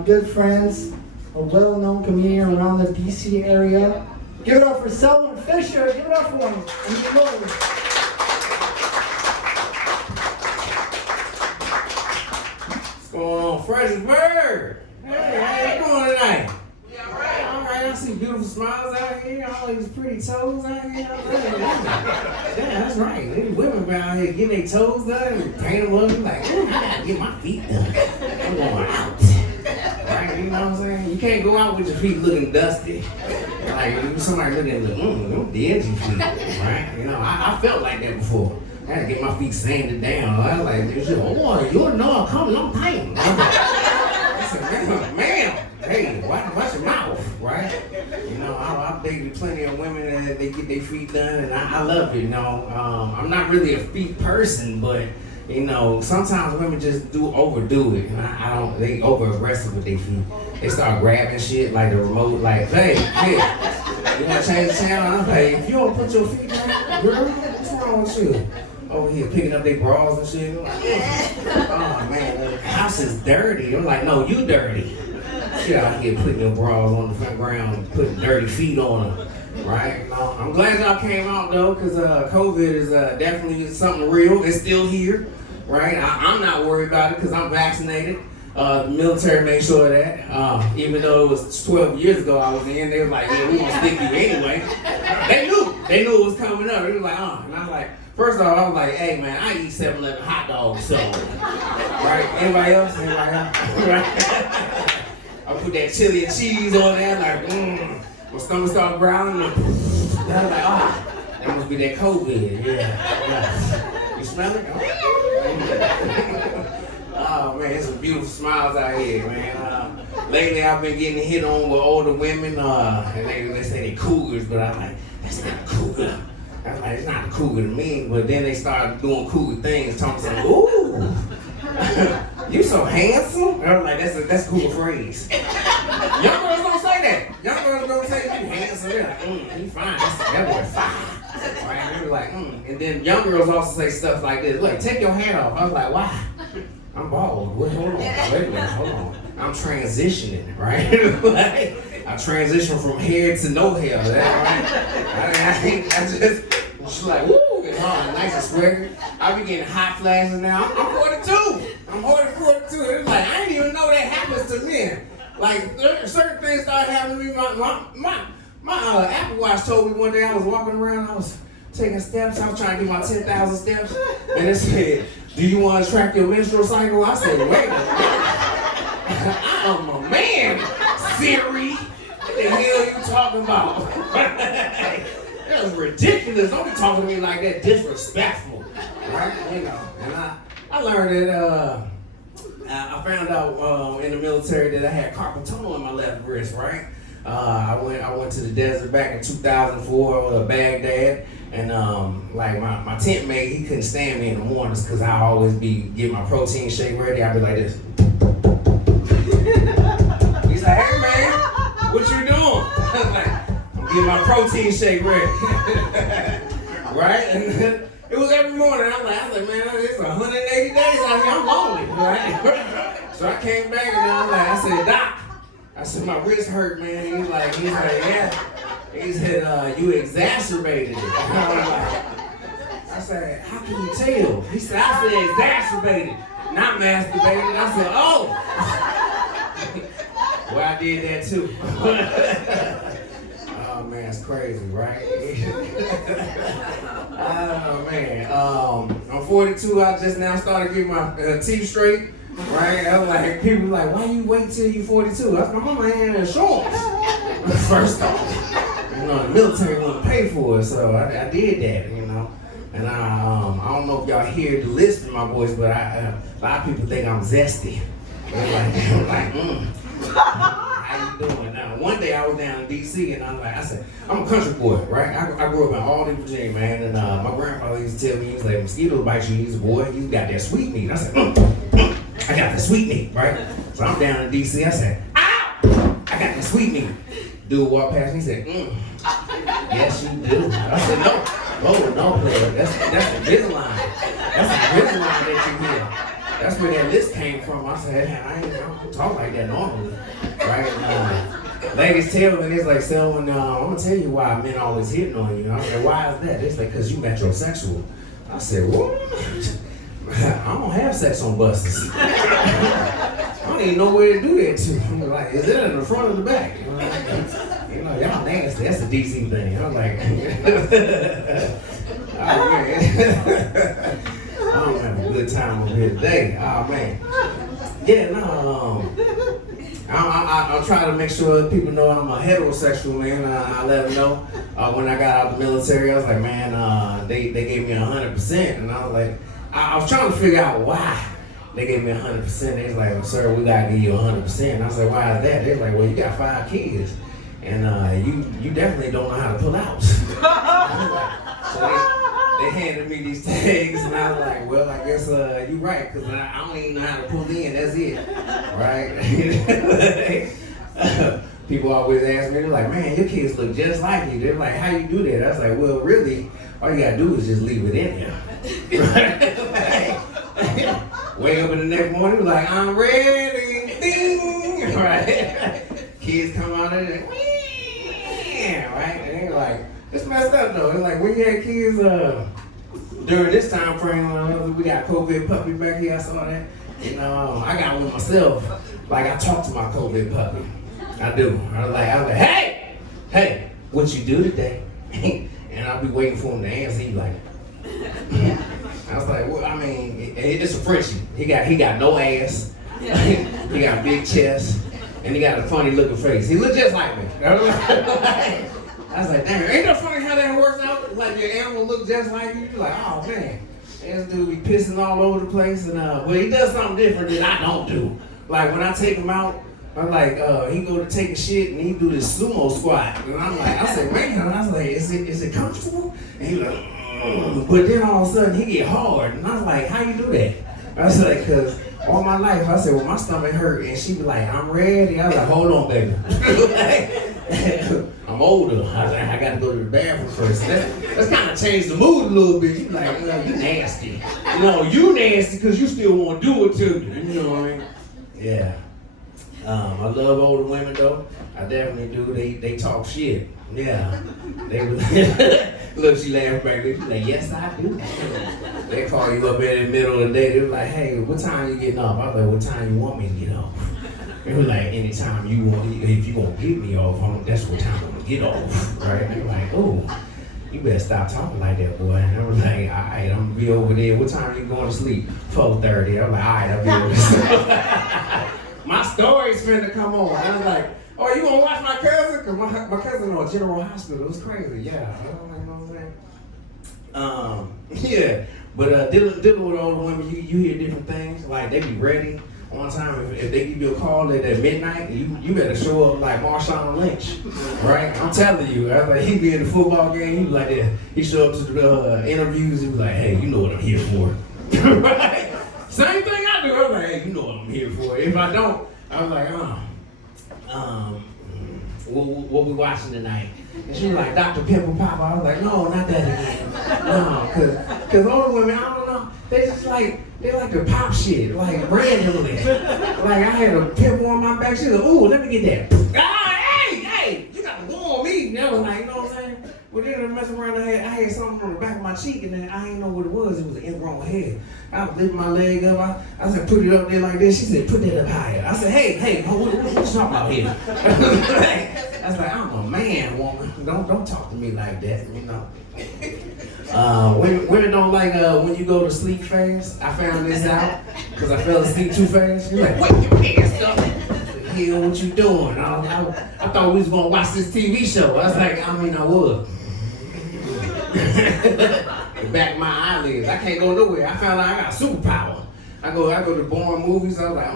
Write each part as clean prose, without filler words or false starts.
my good friends, a well-known comedian around the DC area. Give it up for Selwyn Fisher. Give it up for him. What's going on, Fresh Burg? Hey, how you doing tonight? All right, I see beautiful smiles out here, all these pretty toes out here. Yeah, that's right. These women out here getting their toes done and paint them up. Like, I gotta get my feet done. I'm going out. Right, you know what I'm saying? You can't go out with your feet looking dusty. Like, somebody looking at them dingy feet, right? You know, I felt like that before. I had to get my feet sanded down. I was like, oh, you know I'm coming on time. I said, ma'am, hey, watch your mouth, right? You know, I've dated plenty of women that they get their feet done, and I love it, you know. I'm not really a feet person, but, you know, sometimes women just overdo it, and they over-aggressive with their feet. They start grabbing shit like the remote, like, hey, you wanna change the channel? I'm like, if you don't put your feet down, girl, what's wrong with you? Over here picking up their bras and shit. I'm like, oh man, the house is dirty. I'm like, no, you dirty. Shit out here putting your bras on the front ground and putting dirty feet on them, right? No, I'm glad y'all came out though, because COVID is definitely something real. It's still here, right? I'm not worried about it because I'm vaccinated. The military made sure of that. Even though it was 12 years ago I was in, they were like, yeah, we gonna stick you anyway. They knew it was coming up. They was like, and I was like, first off, I was like, hey man, I eat 7-Eleven hot dogs, so, right? Anybody else? Right? I put that chili and cheese on there, like, my stomach started growling, and I was like, that must be that COVID, yeah. You smell it? Oh man, it's some beautiful smiles out here, man. Lately I've been getting hit on with older women, and they say they cougars, but I'm like, that's not a cougar. I was like, it's not a cougar to me, but then they started doing cougar things, talking something, ooh, you so handsome. I was like, that's a cougar phrase. Young girls don't say that. Young girls don't say you handsome. They're like, he fine. That boy fine. Right? They were like, And then young girls also say stuff like this. Look, take your hat off. I was like, why? I'm bald. Wait a minute, hold on. I'm transitioning, right? Like, I transitioned from hair to no hair. That right? She's like, woo, it's hard, nice and sweaty. I be getting hot flashes now. I'm 42. I'm 42. It's like, I didn't even know that happens to men. Like, certain things started happening to me. My Apple Watch told me one day I was walking around, I was taking steps. I was trying to get my 10,000 steps. And it said, do you want to track your menstrual cycle? I said, wait a minute. I'm a man, Siri. What the hell you talking about? That was ridiculous. Don't be talking to me like that, disrespectful. Right? You know, and I learned that, I found out in the military that I had carpal tunnel in my left wrist, right? I went to the desert back in 2004 with Baghdad, and like my tent mate, he couldn't stand me in the mornings because I always be getting my protein shake ready. I'd be like this. He's like, hey man, what you doing? I was like, I'm getting my protein shake ready. Right? And it was every morning. I was like, man, it's 180 days out here. I'm lonely, right? So I came back and I said, Doc, I said, my wrist hurt, man. He's like, yeah. He said, you exacerbated it. I said, how can you tell? He said, I said exacerbated, not masturbated. I said, oh. Well, I did that too. Oh man, it's crazy, right? Oh man, I'm 42. I just now started getting my teeth straight, right? I was like, people were like, why you wait till you 42? I said, my mama had insurance. First off, you know, the military wouldn't pay for it, so I did that, you know. And I don't know if y'all hear the list of my voice, but a lot of people think I'm zesty. They're like, how you doing? Now, one day I was down in DC and I said, I'm a country boy, right? I grew up in Albany, Virginia, man, and my grandfather used to tell me, he was like, mosquito bites you, he's a boy, you got that sweet meat. I said, I got the sweet meat, right? So I'm down in DC, I said, ow! I got the sweet meat. Dude walked past me, he said, yes you do. I said, no, player, that's Invisalign. That's Invisalign that you hear. that's where that list came from. I said, I don't talk like that normally, right? Ladies tell me, it's like, Selwyn, I'm gonna tell you why men always hitting on you. I said, why is that? It's like, because you metrosexual. I said, what? I don't have sex on buses. I don't even know where to do that to. I'm like, is it in the front or the back? You know, y'all nasty. That's a DC thing. I'm like, oh man. I'm having a good time over here today. Oh man. Yeah, no. I'll try to make sure people know I'm a heterosexual man. I let them know. When I got out of the military, I was like, man, they gave me 100%, and I was like, I was trying to figure out why they gave me 100%. They was like, well, sir, we gotta give you 100%. And I was like, why is that? They was like, well, you got 5 kids, and you definitely don't know how to pull out. So they handed me these tags, and I was like, well, I guess you're right, because I don't even know how to pull in, that's it, right? People always ask me, they're like, man, your kids look just like you. They're like, how you do that? I was like, well, really, all you gotta do is just leave it in there. Right? Wake up in the next morning, like, I'm ready, ding, right? Kids come out of there, right? And they're like, it's messed up though. It's like when you had kids during this time frame, we got COVID puppy back here. I saw that. You know, I got one myself. Like I talk to my COVID puppy. I do. I was like, hey, what you do today? And I'll be waiting for him to answer. He like, I was like, well, I mean, it's a Frenchie. He got no ass. He got a big chest, and he got a funny looking face. He look just like me. I was like, damn, ain't that funny how that works out? Like your animal looks just like you. You're like, oh man, this dude be pissing all over the place, and well, he does something different that I don't do. Like when I take him out, I'm like, he go to take a shit and he do this sumo squat, and I'm like, I said, man, I was like, is it comfortable? And he like, but then all of a sudden he get hard, and I was like, how you do that? I was like, cause all my life I said, well, my stomach hurt, and she be like, I'm ready. I was like, hold on, baby. I'm older. I was like, I gotta go to the bathroom first. That's kind of changed the mood a little bit. You be like, no, you nasty. No, you nasty because you still want to do it to me. You know what I mean? Yeah. I love older women though. I definitely do. They talk shit. Yeah. They was look, she laughed back there. She's like, yes, I do. They call you up in the middle of the day. They was like, hey, what time you getting off? I was like, what time you want me to get off? It was like, anytime you want, if you gonna get me off, that's what time I'm gonna get off, right? They were like, oh, you better stop talking like that, boy. And I was like, all right, I'm gonna be over there. What time you going to sleep? 4:30. I was like, all right, I'll be over there. My story's finna come on. I was like, oh, you gonna watch my cousin? Because my cousin on General Hospital. It was crazy, yeah. You know what I'm saying? Yeah, but dealing with older women, you hear different things. Like, they be ready. One time, if they give you a call at midnight, you better show up like Marshawn Lynch, right? I'm telling you, I was like, he be in the football game, he be like that. He show up to the interviews, he was like, hey, you know what I'm here for, right? Same thing I do. I was like, hey, you know what I'm here for. If I don't, I was like, what we watching tonight? And she was like, Dr. Pimple Popper. I was like, no, not that again. No, cause older women, I don't know, they like to pop shit, like randomly. Like I had a pimple on my back, she was like, ooh, let me get that. Ah, hey, you got to go on me. And I was like, you know what I'm saying? Well, then I messed around, I had something on the back of my cheek, and then I didn't know what it was. It was an ingrown hair. I was lifting my leg up. I said, put it up there like this. She said, put that up higher. I said, hey, what you talking about here? I was like, I'm a man, woman. Don't talk to me like that, you know. Women don't like when you go to sleep fast. I found this out because I fell asleep too fast. You're like, wake your pants up. Hell, what you doing? I thought we was gonna watch this TV show. I was like, I was. The back of my eyelids. I can't go nowhere. I found out I got a superpower. I go to boring movies. I was like,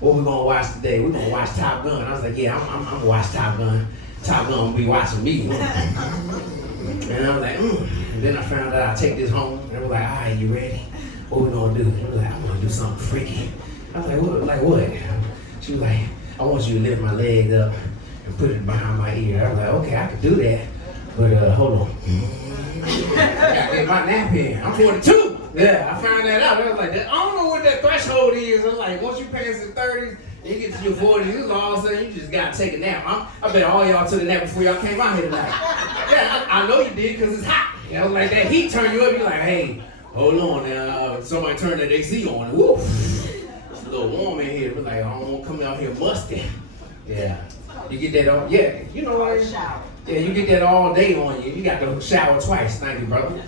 what we gonna watch today? We're gonna watch Top Gun. I was like, yeah, I'm gonna watch Top Gun. Top Gun will be watching me. And I was like, And then I found out I take this home. And I was like, all right, you ready? What we gonna do? I was like, I'm gonna do something freaky. I was like, what? Like what? She was like, I want you to lift my leg up and put it behind my ear. I was like, okay, I can do that. But hold on. I gotta get my nap in. I'm 42. Yeah, I found that out. I was like, I don't know what that threshold is. I'm like, once you pass the 30s, you get to your 40s, all of a sudden you just gotta take a nap. I bet all y'all took a nap before y'all came out here tonight. Yeah, I know you did because it's hot. You know, like that heat turn you up. You're like, hey, hold on now. Somebody turn that AC on. Woo! It's a little warm in here. We're like, I don't want to come out here musty. Yeah. You get that all, yeah, you know what? Yeah, you get that all day on you. You got to shower twice. Thank you, brother.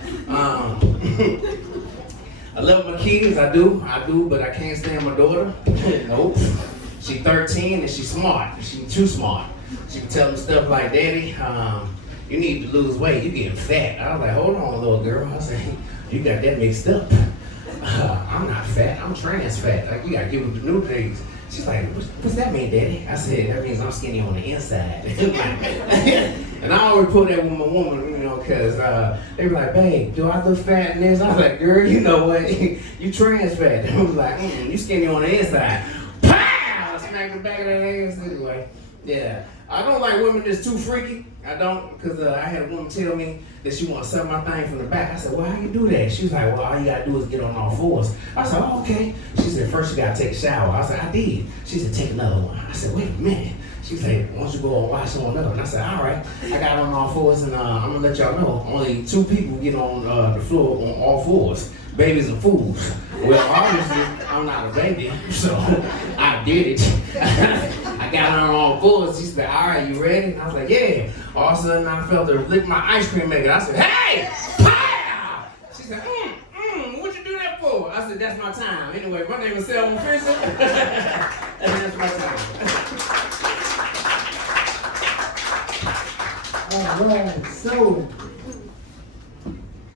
I love my kids, I do, but I can't stand my daughter. Nope. She's 13 and she's smart. She's too smart. She can tell me stuff like, Daddy, you need to lose weight. You're getting fat. I was like, hold on, little girl. I said, you got that mixed up. I'm not fat. I'm trans fat. Like, you got to give them the new things. She's like, what's that mean, Daddy? I said, that means I'm skinny on the inside. And I always put that with my woman, you know, because they were like, babe, do I look fat in this? I was like, girl, you know what? You trans fat. I was like, you skinny on the inside. Pow! Smack the back of that ass anyway. Yeah. I don't like women that's too freaky. I don't, because I had a woman tell me that she wants to suck my thing from the back. I said, well, how you do that? She was like, well, all you got to do is get on all fours. I said, oh, okay. She said, first you got to take a shower. I said, I did. She said, take another one. I said, wait a minute. She said, why don't you go and wash on another one? I said, all right. I got on all fours, and I'm going to let y'all know, only 2 people get on the floor on all fours. Babies and fools. Well, obviously, I'm not a baby, so I did it. I got on all fours. She said, all right, you ready? And I was like, yeah. All of a sudden, I felt her lick my ice cream maker. I said, hey! Pow! She said, what you do that for? I said, that's my time. Anyway, my name is Selma Fisher. And that's my time. All right, so